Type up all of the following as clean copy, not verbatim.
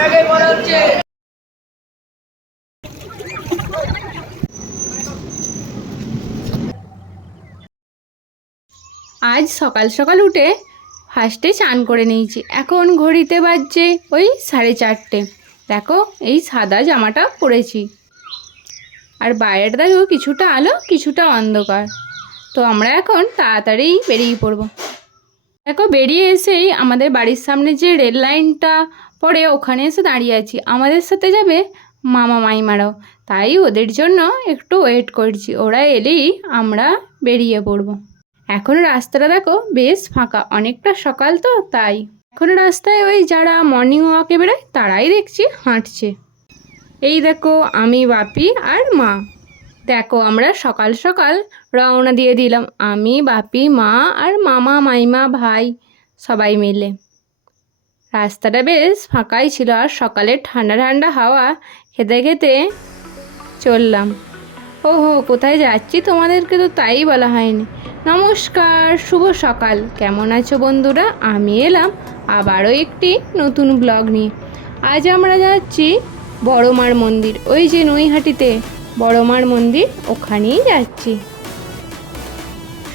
আজ সকাল সকাল উঠে ফার্স্টে চান করে নিয়েছি। এখন ঘড়িতে বাজছে ওই 4:30। দেখো এই সাদা জামাটা পরেছি, আর বাইরেটা দেখো কিছুটা আলো কিছুটা অন্ধকার। তো আমরা এখন তাড়াতাড়ি বেরিয়ে পড়ব। দেখো বেরিয়ে এসেই আমাদের বাড়ির সামনে যে রেল লাইনটা পড়ে ওখানে এসে দাঁড়িয়ে আছি। আমাদের সাথে যাবে মামা মাইমারাও, তাই ওদের জন্য একটু ওয়েট করছি। ওরা এলেই আমরা বেরিয়ে পড়ব। এখন রাস্তাটা দেখো বেশ ফাঁকা, অনেকটা সকাল তো তাই। এখন রাস্তায় ওই যারা মর্নিং ওয়াকে বেরোয় তারাই দেখছি হাঁটছে। এই দেখো আমি, বাপি আর মা। দেখো আমরা সকাল সকাল রওনা দিয়ে দিলাম, আমি, বাপি, মা আর মামা মাইমা ভাই সবাই মিলে। রাস্তাটা বেশ ফাঁকাই ছিল, আর সকালে ঠান্ডা ঠান্ডা হাওয়া খেতে খেতে চললাম। ওহো, কোথায় যাচ্ছি তোমাদেরকে তো তাই বলা হয়নি। নমস্কার, শুভ সকাল। কেমন আছো বন্ধুরা? আমি এলাম আবারও একটি নতুন ব্লগ নিয়ে। আজ আমরা যাচ্ছি বড়মার মন্দির। ওই যে নৈহাটিতে বড়মার মন্দির, ওখানেই যাচ্ছি।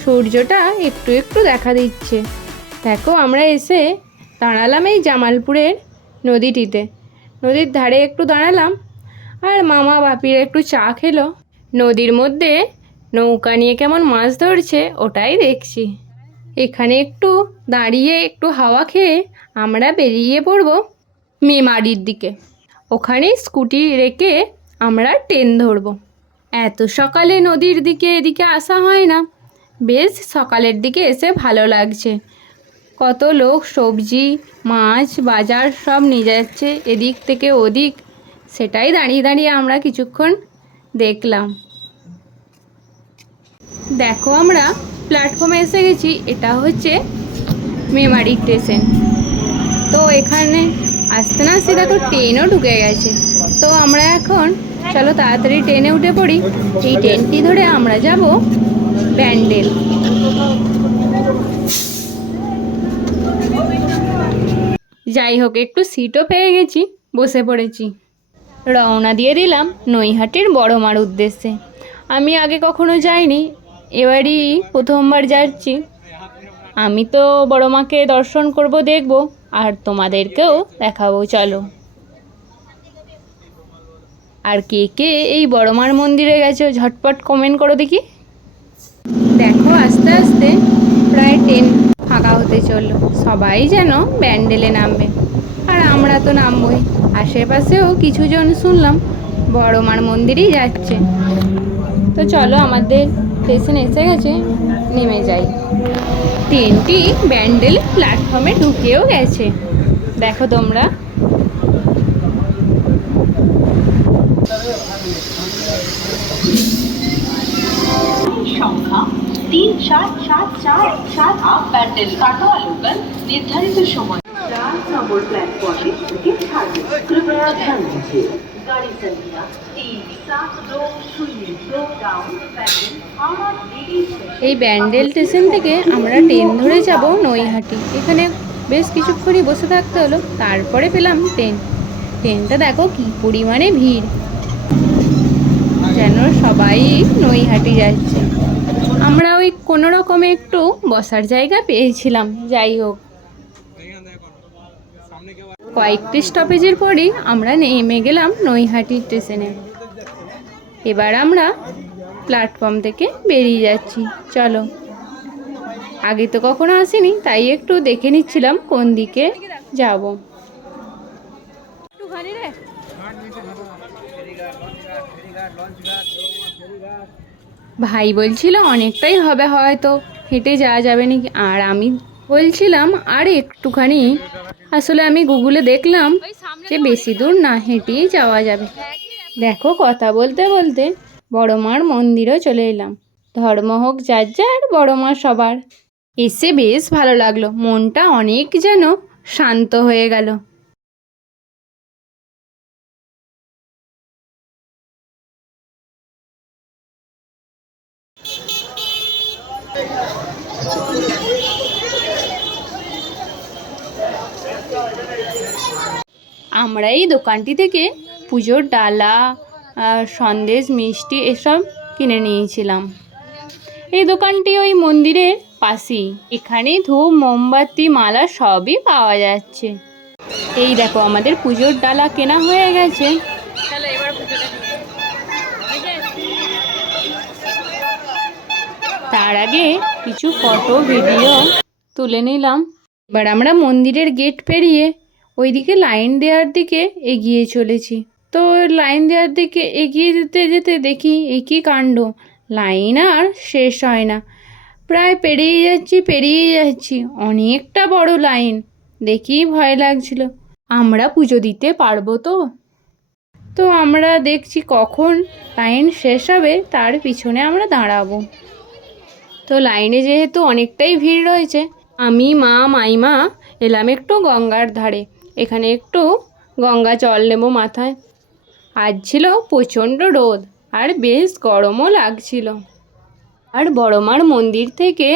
সূর্যটা একটু একটু দেখা দিচ্ছে। দেখো আমরা এসে দাঁড়ালাম এই জামালপুরের নদীটিতে। নদীর ধারে একটু দাঁড়ালাম, আর মামা বাপির একটু চা খেলো। নদীর মধ্যে নৌকা নিয়ে কেমন মাছ ধরছে ওটাই দেখছি। এখানে একটু দাঁড়িয়ে একটু হাওয়া খেয়ে আমরা বেরিয়ে পড়ব মেমারির দিকে। ওখানে স্কুটি রেখে আমরা ট্রেন ধরব। এত সকালে নদীর দিকে এদিকে আসা হয় না, বেশ সকালের দিকে এসে ভালো লাগছে। কত লোক সবজি মাছ বাজার সব নিয়ে যাচ্ছে এদিক থেকে ওদিক, সেটাই দাঁড়িয়ে দাঁড়িয়ে আমরা কিছুক্ষণ দেখলাম। দেখো আমরা প্ল্যাটফর্মে এসে গেছি, এটা হচ্ছে মেমারি স্টেশন। তো এখানে আসতে না আসতে দেখো ট্রেনও ঢুকে গেছে। তো আমরা এখন চলো তাড়াতাড়ি ট্রেনে উঠে পড়ি। এই ট্রেনটি ধরে আমরা যাব ব্যান্ডেল। যাই হোক, একটু সিটও পেয়ে গেছি, বসে পড়েছি। রওনা দিয়ে দিলাম নৈহাটির বড়মার উদ্দেশ্যে। আমি আগে কখনো যাইনি, এবারই প্রথমবার যাচ্ছি। আমি তো বড়মাকে দর্শন করব, দেখব, আর তোমাদেরকেও দেখাবো। চলো। আর কে কে এই বড়মার মন্দিরে গেছো ঝটপট কমেন্ট করো দেখি। দেখো আস্তে আস্তে প্রায় ট্রেন ফাঁকা হতে চললো, সবাই যেন ব্যান্ডেলে নামবে, আর আমরা তো নামবই। আশেপাশেও কিছুজন শুনলাম বড়মার মন্দিরই যাচ্ছে। তো চলো, আমাদের স্টেশন এসে গেছে, নেমে যাই। ট্রেনটি ব্যান্ডেল প্ল্যাটফর্মে ঢুকেও গেছে, দেখো তোমরা। সংখ্যা 3-4-7-4-7 ব্যান্ডেল কাটোয়া লোকাল নির্ধারিত সময় 4 নম্বর প্ল্যাটফর্মে থেকে ছাড়বে। कृपया ध्यान दीजिए गाड़ी संख्या 3720 डाउन ব্যান্ডেল হাওড়া লেডি। এই ব্যান্ডেল স্টেশন থেকে আমরা ট্রেন ধরে যাব নৈহাটি। এখানে বেশ কিছুক্ষণই বসে থাকতে হলো, তারপরে পেলাম ট্রেন। ট্রেনটা দেখো কি পরিমাণে ভিড়, যেন সবাই নৈহাটি যাচ্ছে। আমরা ওই কোনো রকমে একটু বসার জায়গা পেয়েছিলাম। যাই হোক, কয়েকটি স্টপেজের পরই আমরা নেমে গেলাম নৈহাটি স্টেশনে। এবার আমরা প্ল্যাটফর্ম থেকে বেরিয়ে যাচ্ছি। চলো, আগে তো কখনো আসিনি, তাই একটু দেখে নিচ্ছিলাম কোন দিকে যাব। ভাই বলছিল অনেকটাই হবে, হয়তো হেঁটে যাওয়া যাবে নাকি, আর আমি বলছিলাম আর একটুখানি। আসলে আমি গুগলে দেখলাম যে বেশি দূর না, হেঁটেই যাওয়া যাবে। দেখো কথা বলতে বলতে বড়মার মন্দিরও চলে এলাম। ধর্ম হোক যার যার, বড়মা সবার। এসে বেশ ভালো লাগলো, মনটা অনেক যেন শান্ত হয়ে গেল। আমরা এই দোকানটি থেকে পুজোর ডালা, সন্দেশ, মিষ্টি এসব কিনে নিয়েছিলাম। এই দোকানটি ওই মন্দিরের পাশেই। এখানে ধূপ, মোমবাতি, মালা সবই পাওয়া যাচ্ছে। এই দেখো আমাদের পুজোর ডালা কেনা হয়ে গেছে। তার আগে কিছু ফটো ভিডিও তুলে নিলাম। এবার আমরা মন্দিরের গেট পেরিয়ে ওইদিকে লাইন দেওয়ার দিকে এগিয়ে চলেছি। তো লাইন দেওয়ার দিকে এগিয়ে যেতে যেতে দেখি এই কী কাণ্ড, লাইন আর শেষ হয় না। প্রায় পেরিয়ে যাচ্ছি, অনেকটা বড় লাইন। দেখি ভয় লাগছিল, আমরা পুজো দিতে পারবো তো? তো আমরা দেখছি কখন লাইন শেষ হবে তার পিছনে আমরা দাঁড়াবো। তো লাইনে যেহেতু অনেকটাই ভিড় রয়েছে, আমি, মা, মাইমা এলাম একটু গঙ্গার ধারে। এখানে একটু গঙ্গা জল নেব মাথায়। আজ ছিল প্রচণ্ড রোদ আর বেশ গরমও লাগছিল। আর বড়মার মন্দির থেকে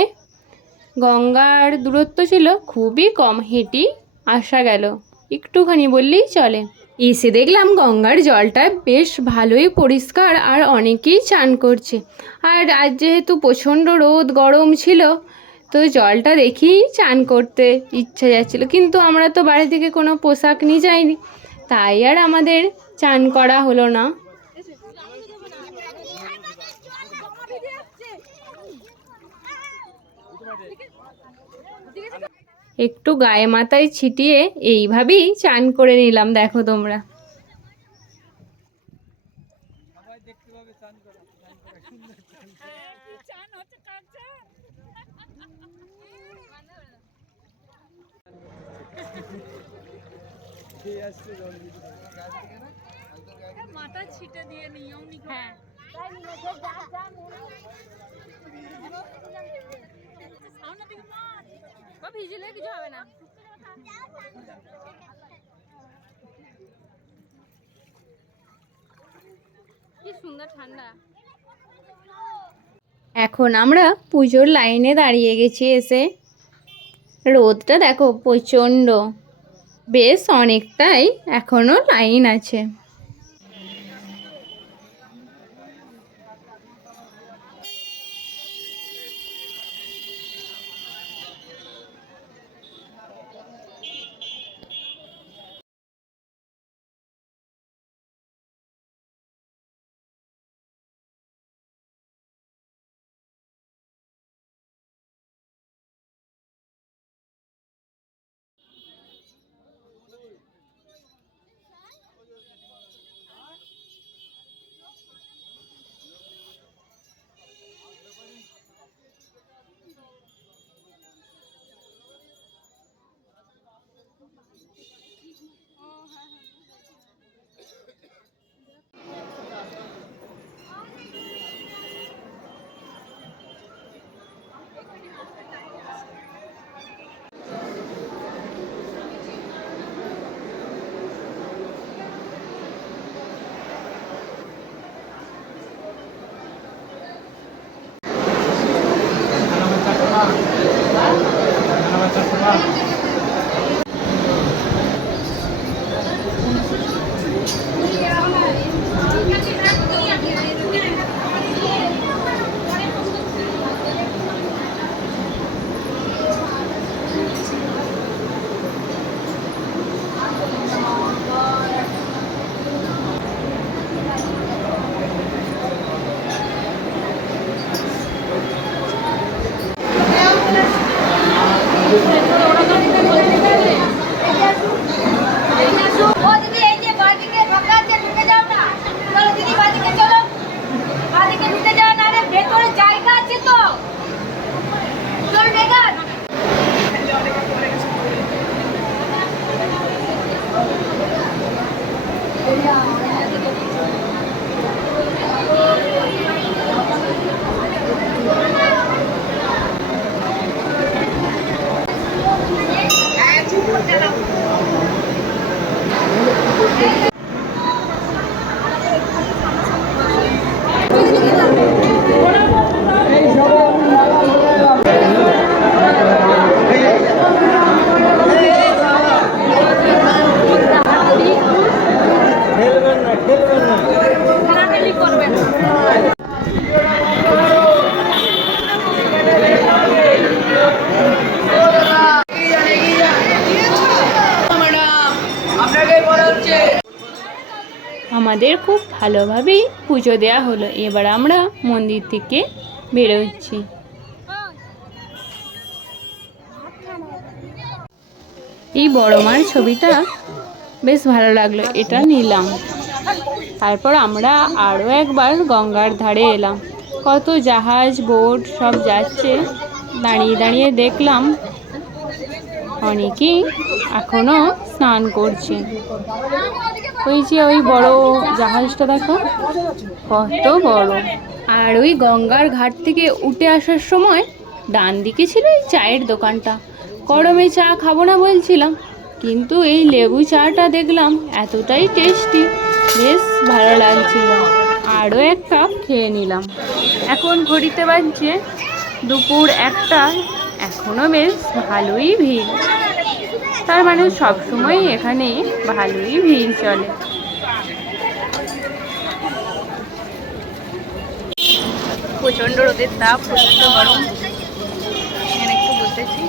গঙ্গার দূরত্ব ছিল খুবই কম, হেঁটেই আসা গেল, একটুখানি বললেই চলে। এসে দেখলাম গঙ্গার জলটা বেশ ভালোই পরিষ্কার আর অনেকেই চান করছে। আর আজ যেহেতু প্রচণ্ড রোদ গরম ছিল, তো জলটা দেখেই চান করতে ইচ্ছা যাচ্ছিলো, কিন্তু আমরা তো বাড়ি থেকে কোনো পোশাক নিয়ে যাইনি, তাই আর আমাদের চান করা হলো না। একটু গায়ে মাথায় ছিটিয়ে এইভাবেই চান করে নিলাম, দেখো তোমরা। মাথা ছিটে দিয়ে নিয়ম নি। হ্যাঁ, ভিজলে কিছু হবে না। কি সুন্দর ঠান্ডা। এখন আমরা পুজোর লাইনে দাঁড়িয়ে গেছি এসে। রোদটা দেখো প্রচণ্ড, বেশ অনেকটাই এখনো লাইন আছে। আমাদের খুব ভালোভাবেই পুজো দেওয়া হলো। এবার আমরা মন্দির থেকে বেরোচ্ছি। এই বড় মার ছবিটা বেশ ভালো লাগলো, এটা নিলাম। তারপর আমরা আরও একবার গঙ্গার ধারে এলাম। কত জাহাজ বোট সব যাচ্ছে, দাঁড়িয়ে দাঁড়িয়ে দেখলাম অনেকেই এখনো স্নান করছে। ওই যে ওই বড় জাহাজটা দেখো কত বড়। আর ওই গঙ্গার ঘাট থেকে উঠে আসার সময় ডান দিকে ছিল এই চায়ের দোকানটা। গরমে চা খাবো না বলছিলাম, কিন্তু এই লেবু চাটা দেখলাম এতটাই টেস্টি, বেশ ভালো লাগছিল। আরও এক কাপ খেয়ে নিলাম। এখন ঘড়িতে বাজছে দুপুর 1টা, এখনও বেশ ভালোই ভিড়। তার মানে সবসময় এখানে ভালোই ভিড় চলে। প্রচণ্ড রোদের তাপ, প্রচণ্ড গরম। এখানে একটু বসেছি,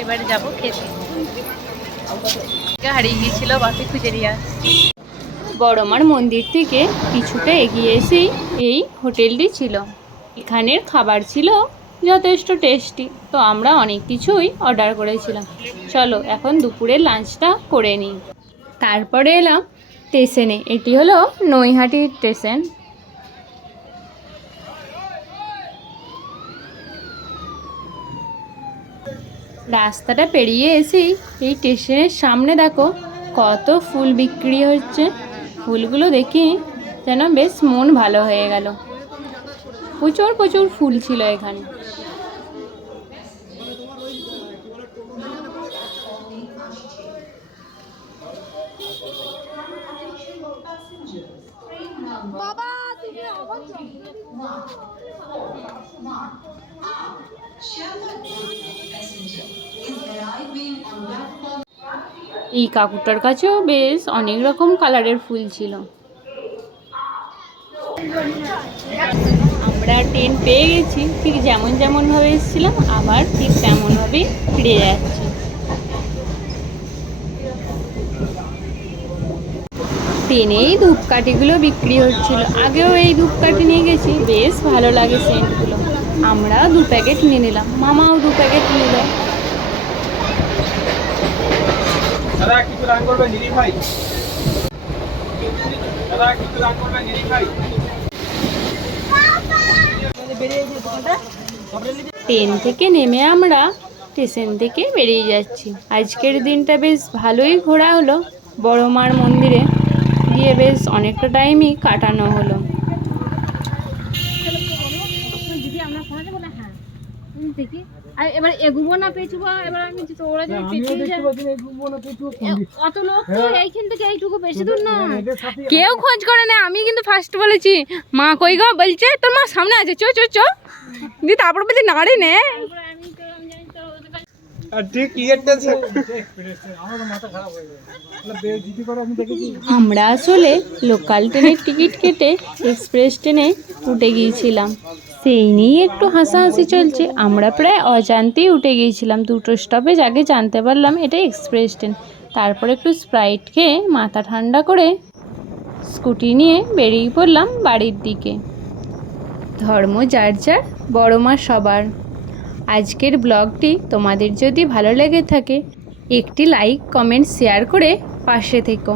এবারে যাবো খেতে। হারিয়ে গিয়েছিল, বাসে খুঁজে নিয়ে আসছি। বড়মার মন্দির থেকে কিছুটা এগিয়ে এসেই এই হোটেলটি ছিল। এখানের খাবার ছিল যথেষ্ট টেস্টি, তো আমরা অনেক কিছুই অর্ডার করেছিলাম। চলো এখন দুপুরের লাঞ্চটা করে নিই। তারপরে এলাম স্টেশনে। এটি হলো নৈহাটি স্টেশন। রাস্তাটা পেরিয়ে এসেই এই স্টেশনের সামনে দেখো কত ফুল বিক্রি হচ্ছে। ফুলগুলো দেখি যেন বেশ মন ভালো হয়ে গেল। প্রচুর প্রচুর ফুল ছিল এখানে। এই কাকুটার কাছেও বেশ অনেক রকম কালারের ফুল ছিল। আমরা ট্রেন পেয়ে গেছি, ঠিক যেমনভাবে এসেছিলাম আবার ঠিক তেমনভাবেই ফিরে যাচ্ছি। ট্রেনেই ধূপকাঠিগুলো বিক্রি হচ্ছিল। আগেও এই ধূপকাঠি নিয়ে গেছি, বেশ ভালো লাগে সেন্টগুলো। আমরা 2 প্যাকেট নিয়ে নিলাম, মামাও 2 প্যাকেট নিল। দাদা কিছু দান করবেন দিদি ভাই, দাদা কিছু দান করবেন দিদি ভাই। ট্রেন থেকে নেমে আমরা স্টেশন থেকে বেরিয়ে যাচ্ছি। আজকের দিনটা বেশ ভালোই ঘোরা হলো। বড় মার মন্দিরে গিয়ে বেশ অনেকটা টাইমই কাটানো হলো। এবার এগুবো না পেছুবো, এবার আমি ওরা যদি অত লোক তো এইখান থেকে এইটুকু বেশি দূর না, কেউ খোঁজ করে না। আমি কিন্তু ফার্স্ট বলেছি মা কই গো, বলছে তোর মা সামনে আছে, চো চো চো দি, তারপর বলছি নাড়ি নে। আমরা আসলে লোকাল ট্রেনের টিকিট কেটে এক্সপ্রেস ট্রেনে উঠে গিয়েছিলাম। সেই নিয়ে একটু হাসাহাসি চলছে। আমরা প্রায় অজান্তেই উঠে গিয়েছিলাম। 2টো স্টপেজ আগে জানতে পারলাম এটা এক্সপ্রেস ট্রেন। তারপর একটু স্প্রাইট খেয়ে মাথা ঠান্ডা করে স্কুটি নিয়ে বেরিয়ে পড়লাম বাড়ির দিকে। ধর্ম যার যার, বড় মা সবার। আজকের ব্লগটি তোমাদের যদি ভালো লেগে থাকে একটি লাইক কমেন্ট শেয়ার করে পাশে থেকো।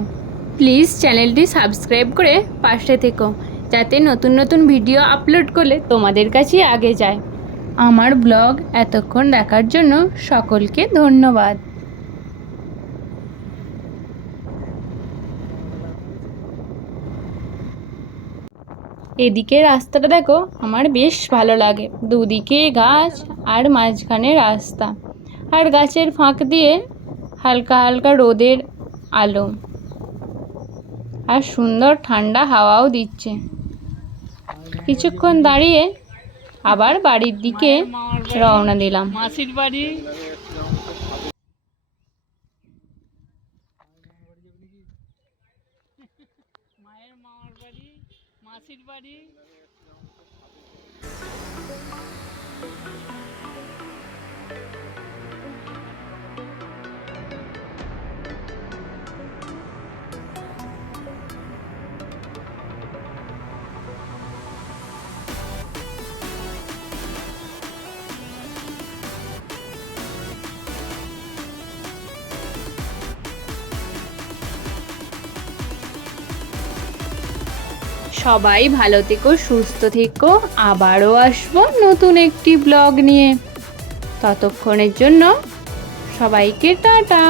প্লিজ চ্যানেলটি সাবস্ক্রাইব করে পাশে থেকো, যাতে নতুন নতুন ভিডিও আপলোড করলে তোমাদের কাছে আগে যায়। আমার ব্লগ এতক্ষণ দেখার জন্য সকলকে ধন্যবাদ। এদিকে রাস্তাটা দেখো আমার বেশ ভালো লাগে। দুদিকে গাছ আর মাঝখানে রাস্তা, আর গাছের ফাঁক দিয়ে হালকা হালকা রোদের আলো, আর সুন্দর ঠান্ডা হাওয়াও দিচ্ছে। কিছুক্ষণ দাঁড়িয়ে আবার বাড়ির দিকে রওনা দিলাম। মাসির বাড়ি। মায়ের মামার বাড়ি, মাসির বাড়ি। সবাই ভালো থেকো, সুস্থ থেকো। আবারও আসবো নতুন একটি ব্লগ নিয়ে। ততক্ষণের জন্য সবাইকে টাটা।